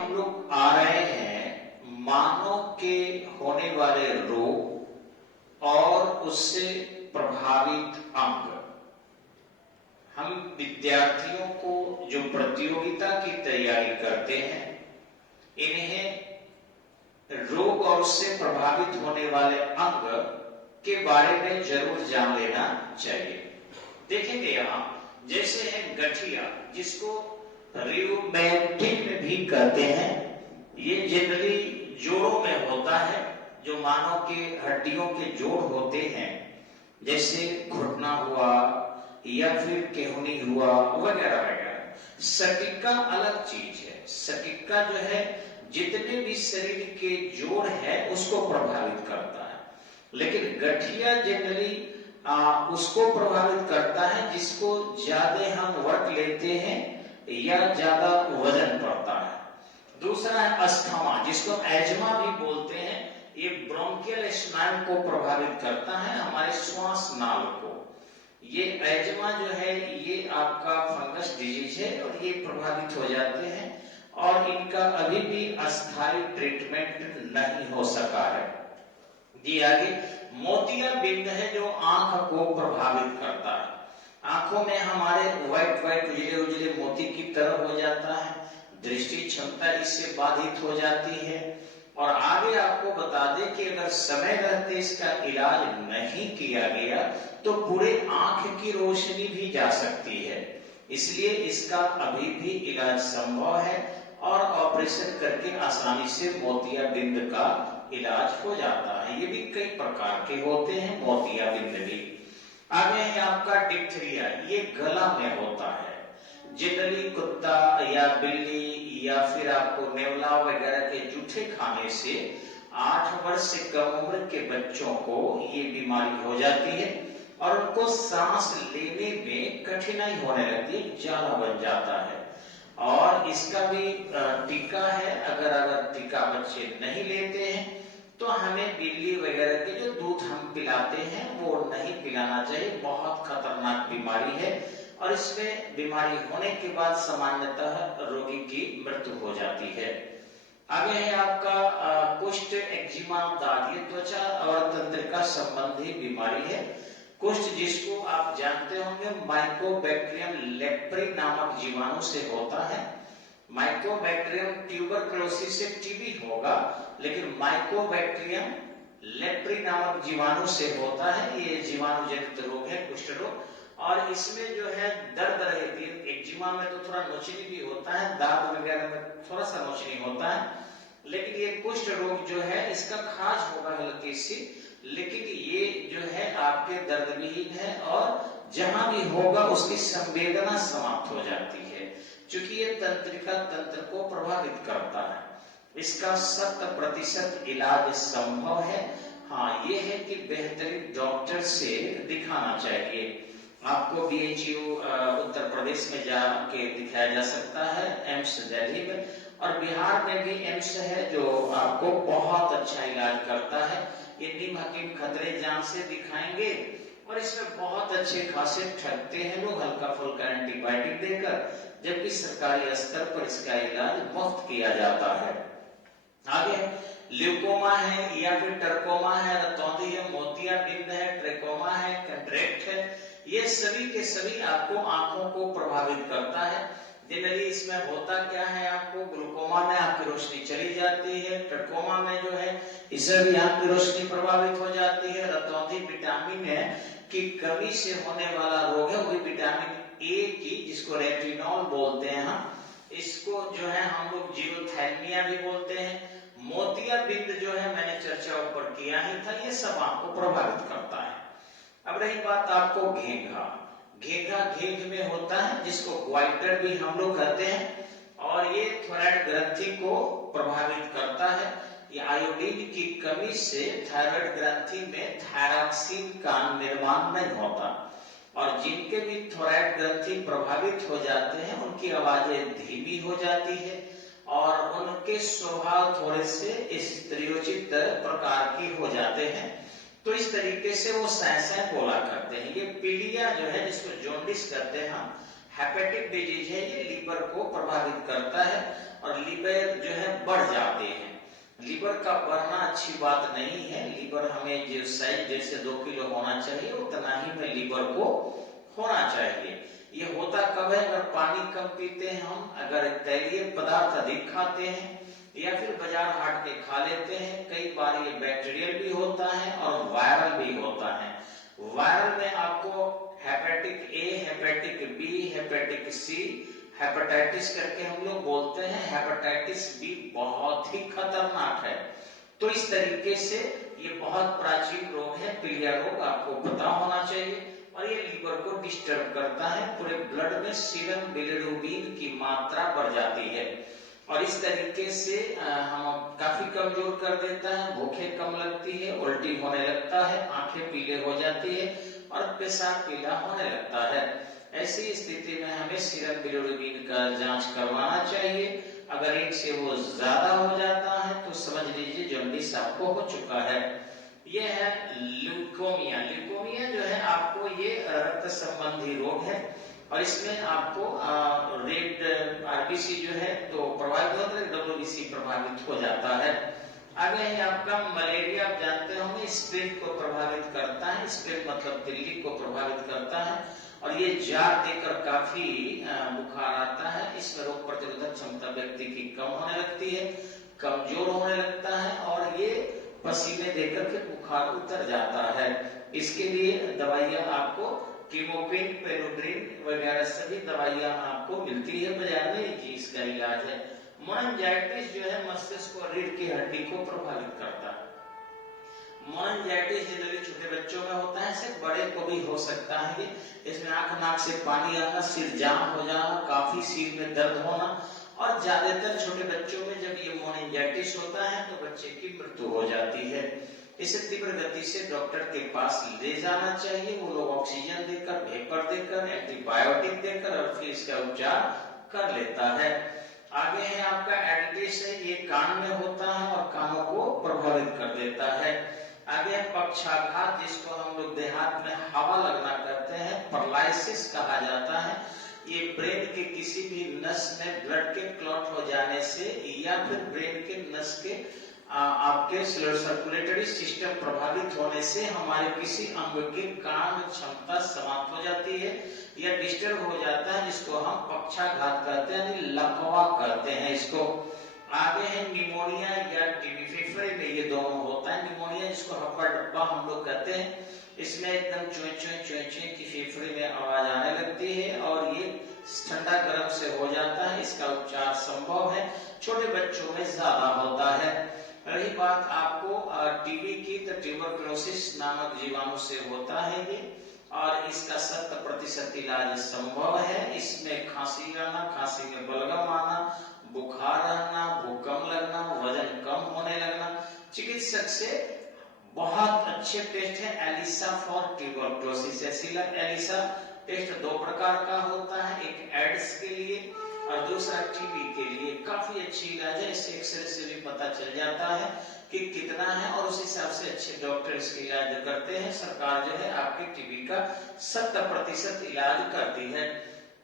हम लोग आ रहे हैं मानव के होने वाले रोग और उससे प्रभावित अंग। हम विद्यार्थियों को जो प्रतियोगिता की तैयारी करते हैं, इन्हें रोग और उससे प्रभावित होने वाले अंग के बारे में जरूर जान लेना चाहिए। देखेंगे यहाँ जैसे है गठिया, जिसको रियूमेटिक भी कहते हैं। ये जनरली जोड़ों में होता है, जो मानव के हड्डियों के जोड़ होते हैं, जैसे घुटना हुआ या फिर केहनी हुआ वगैरह वगैरह। सटिका अलग चीज है। सटिका जो है जितने भी शरीर के जोड़ है उसको प्रभावित करता है, लेकिन गठिया जनरली उसको प्रभावित करता है जिसको ज्यादा हम वर्क लेते हैं या ज्यादा वजन पड़ता है। दूसरा है अस्थमा, जिसको एजमा भी बोलते हैं। ये ब्रोंकियल स्नायु को प्रभावित करता है, हमारे श्वास नाल को। ये एजमा जो है ये आपका फंगस डिजीज है और ये प्रभावित हो जाते हैं और इनका अभी भी अस्थायी ट्रीटमेंट नहीं हो सका है। जी आगे मोतियाबिंद है जो आंख को प्रभावित करता है। आंखों में हमारे व्हाइट व्हाइट उजले उजले मोती की तरह हो जाता है, दृष्टि क्षमता इससे बाधित हो जाती है। और आगे आपको बता दें कि अगर समय रहते इसका इलाज नहीं किया गया तो पूरे आंख की रोशनी भी जा सकती है। इसलिए इसका अभी भी इलाज संभव है और ऑपरेशन करके आसानी से मोतियाबिंद का इलाज हो जाता है। ये भी कई प्रकार के होते हैं मोतियाबिंद भी। आगे है आपका डिप्थीरिया, ये गला में होता है। जनरली कुत्ता या बिल्ली या फिर आपको नेवला वगैरह के जूठे खाने से 8 वर्ष से कम उम्र के बच्चों को ये बीमारी हो जाती है और उनको सांस लेने में कठिनाई होने लगती है, जाला बन जाता है। और इसका भी टीका है। अगर टीका बच्चे नहीं लेते हैं तो हमें बिल्ली वगैरह के जो दूध हम पिलाते हैं वो नहीं पिलाना चाहिए। बहुत खतरनाक बीमारी है और इसमें बीमारी होने के बाद सामान्यतः रोगी की मृत्यु हो जाती है। आगे है आपका कुष्ठ, एक्जिमा, दाग। ये त्वचा और तंत्रिका संबंधी बीमारी है। कुष्ठ जिसको आप जानते होंगे माइकोबैक्टीरियम लेप्री नामक जीवाणु से होता है। माइकोबैक्टीरियम ट्यूबरकुलोसिस से टीबी होगा, लेकिन माइकोबैक्टीरियम लेप्री नामक जीवाणु से होता है। ये जीवाणु जनित रोग है, कुष्ठ रोग। और इसमें जो है दर्द रहती है। एक्जिमा में तो थोड़ा नोचनी भी होता है, दाग वगैरह में थोड़ा सा नोचनी होता है, लेकिन ये कुष्ठ रोग जो है इसका खाज होगा हल्की सी, लेकिन ये जो है आपके दर्द विहीन है और जहां भी होगा उसकी संवेदना समाप्त हो जाती है, क्योंकि ये तंत्रिका तंत्र को प्रभावित करता है। इसका 100% इलाज संभव है। हाँ, ये है कि बेहतरीन डॉक्टर से दिखाना चाहिए। आपको BHU उत्तर प्रदेश में जाके दिखाया जा सकता है, एम्स दिल्ली में, और बिहार में भी एम्स है जो आपको बहुत अच्छा इलाज करता है। ये नीम हकीम खतरे जान से दिखाएंगे और इसमें बहुत अच्छे खासे ठगते हैं लोग हल्का फुल्का एंटीबायोटिक देकर, जबकि सरकारी स्तर पर इसका इलाज मुफ्त किया जाता है। आगे ल्यूकोमा है या फिर टर्कोमा है, रतौंधी है, मोतियाबिंद है, ट्रेकोमा है, कैटरेक्ट है। ये सभी के सभी आपको आंखों को प्रभावित करता है। जनरली इसमें होता क्या है, आपको ग्लूकोमा में आपकी रोशनी चली जाती है, ट्रेकोमा में जो है इससे भी आपकी रोशनी प्रभावित हो जाती है। रतौंधी विटामिन है की कमी से होने वाला रोग है, वही विटामिन ए की, जिसको रेटिनॉल बोलते हैं हम, इसको जो है हम लोग जीरोथैल्मिया भी बोलते हैं। मोतियाबिंद जो है मैंने चर्चा ऊपर किया ही था, ये सब आपको प्रभावित करता है। अब रही बात आपको घेंघा। घेंघा घेंघ में होता है, जिसको ग्वाइटर भी हम लोग कहते हैं, और ये थायराइड ग्रंथि को प्रभावित करता है। ये आयोडीन की कमी से थायराइड ग्रंथि में थायरॉक्सिन का निर्माण नहीं होता, और जिनके भी थायराइड ग्रंथि प्रभावित हो जाते हैं उनकी आवाजें धीमी हो जाती है और उनके स्वभाव थोड़े से स्त्रियोचित प्रकार की हो जाते हैं। तो इस तरीके से वो सैं बोला करते हैं। ये पीलिया जो है, जिसको जॉन्डिस कहते हैं हम, हेपेटिक डिजीज है, ये लीवर को प्रभावित करता है और लीवर जो बढ़ जाते हैं। लीवर का बढ़ना अच्छी बात नहीं है। लीवर हमें जो साइज जैसे 2 किलो होना चाहिए उतना ही में लीवर को होना चाहिए। ये होता कब है? अगर पानी कम पीते हैं हम, अगर तैलीय पदार्थ अधिक खाते हैं, या फिर बाजार हाट के खा लेते हैं। कई बार ये बैक्टीरियल भी होता है और वायरल भी होता है। वायरल में आपको हेपेटिक ए, हेपेटिक बी, हेपेटिक सी, हेपेटाइटिस करके हम लोग बोलते हैं। हेपेटाइटिस बी बहुत ही खतरनाक है। तो इस तरीके से ये बहुत प्राचीन रोग है, पीलिया रोग, आपको पता होना चाहिए। और ये लीवर को डिस्टर्ब करता है। पूरे ब्लड में सीरम बिलिरुबिन की मात्रा बढ़ जाती है और इस तरीके से हम काफी कमजोर कर देता है। भूखे कम लगती है, उल्टी होने लगता है, आंखें पीले हो जाती है और पेशाब पीला होने लगता है। ऐसी स्थिति में हमें सीरम बिलिरुबिन का जांच करवाना चाहिए। अगर 1 से वो ज्यादा हो जाता है तो समझ लीजिए जॉन्डिस आपको हो चुका है। ये है ल्यूकोमिया। ल्यूकोमिया जो है आपको ये रक्त संबंधी रोग है और इसमें आपको रेड आरबीसी जो है तो प्रभावित होता है, डब्ल्यूबीसी प्रभावित हो जाता है। आगे है आपका मलेरिया। आप जानते होंगे स्प्रेन को प्रभावित करता है। स्प्रेन मतलब दिल्ली को प्रभावित करता है और ये जार देकर काफी बुखार आता है। इसमें रोग प्रतिरोधक क्षमता व्यक्ति की कम होने लगती है, कमजोर होने लगता है और ये पसीने देकर के बुखार उतर जाता है। इसके लिए दवाइयां आपको कीमोपिन, पेलोड्रिन वगैरह सभी दवाइयां आपको मिलती है बाजार में, जी इसका इलाज है। मोनजाइटिस जो है मस्तिष्क और रीढ़ की हड्डी को प्रभावित करता है। मोनजाइटिस जनरली छोटे बच्चों में होता है, सिर्फ बड़े को भी हो सकता है। इसमें आंख नाक से पानी आना, सिर जाम हो जाना, काफी सिर में दर्द होना और ज्यादातर छोटे बच्चों में जब ये मोनजाइटिस होता है तो बच्चे की मृत्यु हो जाती है। इसे तीव्र गति से डॉक्टर के पास ले जाना चाहिए। वो लोग ऑक्सीजन देकर, वेपर देकर, एंटीबायोटिक देकर और फिर इसका उपचार कर लेता है। आगे है आपका एडिटिस है, ये कान में होता है और कानों को प्रभावित कर देता है। आगे है पक्षाघात, जिसको हम लोग देहात में हवा लगना कहते हैं, पैरालिसिस कहा जाता है। ये ब्रेन के किसी भी नस में ब्लड के क्लॉट हो जाने से या फिर ब्रेन के नस के आपके सर्कुलेटरी सिस्टम प्रभावित होने से हमारे किसी अंग की काम क्षमता समाप्त हो जाती है या डिस्टर्ब हो जाता है, जिसको हम पक्षाघात कहते हैं, यानी लकवा कहते हैं इसको। आगे है निमोनिया या टीबी। फेफड़े में ये दोनों होता है। निमोनिया जिसको हप्पा डब्बा हम लोग कहते हैं, इसमें एकदम चोए चोए चोए चोए की फेफड़े में आवाज आने लगती है और ये ठंडा गर्म से हो जाता है। इसका उपचार संभव है, छोटे बच्चों में ज्यादा होता है। रही बात आपको टीबी की, तो ट्यूबरकुलोसिस नामक जीवाणु से होता है ये और इसका 70% इलाज संभव है। इसमें खांसी आना, खांसी में बलगम आना, बुखार आना, भूख कम लगना, वजन कम होने लगना। चिकित्सक से बहुत अच्छे टेस्ट है ELISA for tuberculosis. ELISA test 2 प्रकार का होता है, एक एड्स के लिए और दूसरा टीबी के लिए। काफी अच्छी इलाज है, इससे एक्सरे से भी पता चल जाता है कि कितना है और उस हिसाब से अच्छे डॉक्टर इसका इलाज करते हैं। सरकार जो है आपकी टीबी का 70% इलाज करती है।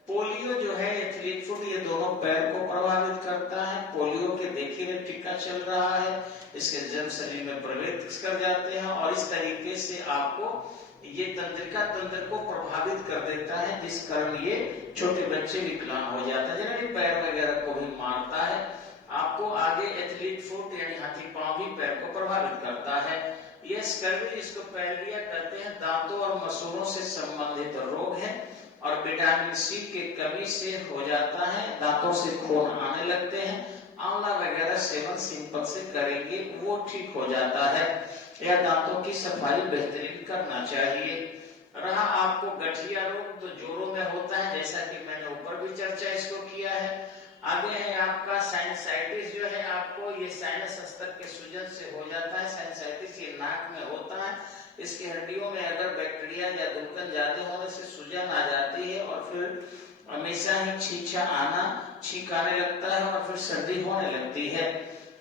पोलियो जो है, एथलीट फुट, ये दोनों पैर को प्रभावित करता है। पोलियो के देखिए टीका चल रहा है, इसके जर्म शरीर में प्रवेश कर जाते हैं और इस तरीके से आपको ये तंत्रिका तंत्र को प्रभावित कर देता है, जिस कारण ये छोटे बच्चे विकलांग हो जाता है, जनरली पैर वगैरह को भी मारता है। आपको आगे एथलीट फुट यानी हाथी पांव भी पैर को प्रभावित करता है। ये स्कर्वी, इसको पैलिया कहते हैं, दांतों और मसूड़ों से संबंधित रोग है और विटामिन सी के कमी से हो जाता है। दांतों से खून आने लगते हैं। आंवला वगैरह सेवन सिंपल से करेंगे वो ठीक हो जाता है। या दांतों की सफाई बेहतरीन करना चाहिए। रहा आपको गठिया रोग, तो जोड़ों में होता है, जैसा कि मैंने ऊपर भी चर्चा इसको किया है। आगे है आपका साइनसाइटिस जो है, आपको ये साइनस हस्तक के सूजन से हो जाता है। साइनसाइटिस ये नाक में होता है। इसकी हड्डियों में अगर बैक्टीरिया या दुर्गंध ज्यादा होने से सूजन आ जाती है और फिर हमेशा ही छींचा आना, छींक आने लगता है और फिर सर्दी होने लगती है।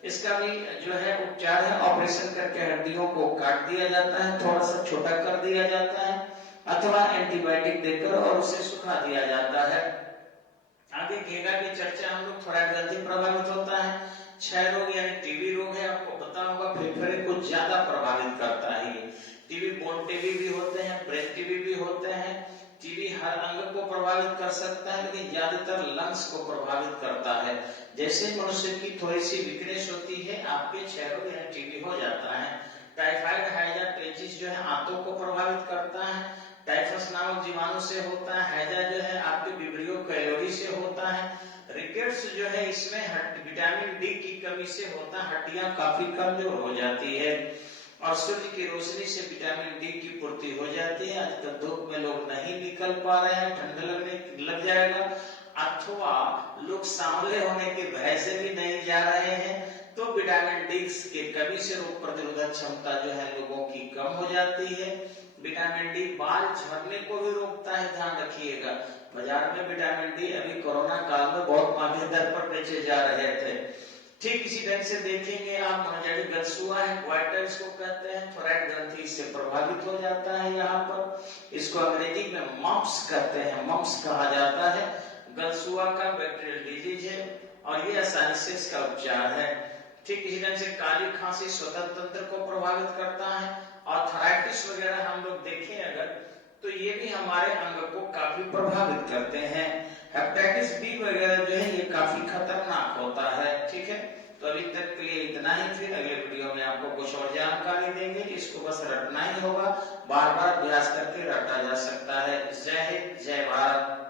इसका भी जो है उपचार है, ऑपरेशन करके हड्डियों को काट दिया जाता है, थोड़ा सा छोटा कर दिया जाता है अथवा एंटीबायोटिक देकर और उसे सुखा दिया जाता है। आगे घेगा की चर्चा हम लोग, थोड़ा ग्रंथि प्रभावित होता है, क्षय रोग यानी टीबी रोग है, आपको पता होगा फेफड़े को ज्यादा प्रभावित करता है। टीबी बोन टीबी भी होते हैं, ब्रेन टीबी भी होते हैं। टीबी हर अंग को प्रभावित कर सकता है, लेकिन ज्यादातर लंग्स को प्रभावित करता है। जैसे मनुष्य की थोड़ी सी वीकनेस होती है, आपके क्षय रोग यानी टीबी हो जाता है। टाइफाइड हैजा ट्रेचिस जो है आंतों को प्रभावित करता है। टाइफस नामक जीवाणु से होता है। हैजा जो है आपके विब्रियो कैलोरी से होता है। रिकेट्स जो है इसमें विटामिन डी की कमी से होता है, हड्डियां काफी कमजोर हो जाती है। और सूर्य की रोशनी से विटामिन डी की पूर्ति हो जाती है। आजकल धूप में लोग नहीं निकल पा रहे हैं, ठंड लगने लग जाएगा, अथवा लोग सांवले होने के भय से भी नहीं जा रहे हैं, तो विटामिन डी की कमी से रोग प्रतिरोधक क्षमता जो है लोगों की कम हो जाती है। विटामिन डी बाल झड़ने को भी रोकता है, ध्यान रखिएगा। बाजार में विटामिन डी अभी कोरोना काल में बहुत महंगे दर पर बेचे जा रहे थे। ठीक इसी ढंग से देखेंगे आप, मनोजैनिक गलसुआ है, ग्वाइटर्स को कहते हैं, थोरैक ग्रंथि इससे प्रभावित हो जाता है। यहाँ पर इसको अंग्रेजी में मम्प्स कहते हैं, मम्प्स कहा जाता है। गलसुआ का बैक्टीरियल डिजीज है और ये आसानी से इसका उपचार है। ठीक इसी ढंग से काली खांसी स्वतंत्र तंत्र को प्रभावित करता है। आर्थराइटिस वगैरह हम लोग देखें अगर, तो ये भी हमारे अंग को काफी प्रभावित करते हैं। हेपेटाइटिस बी वगैरह जो है ये काफी खतरनाक होता है। ठीक है, तो अभी तक के लिए इतना ही। फिर अगले वीडियो में आपको कुछ और जानकारी देंगे, इसको बस रटना ही होगा, बार बार अभ्यास करके रटा जा सकता है। जय हिंद, जय भारत।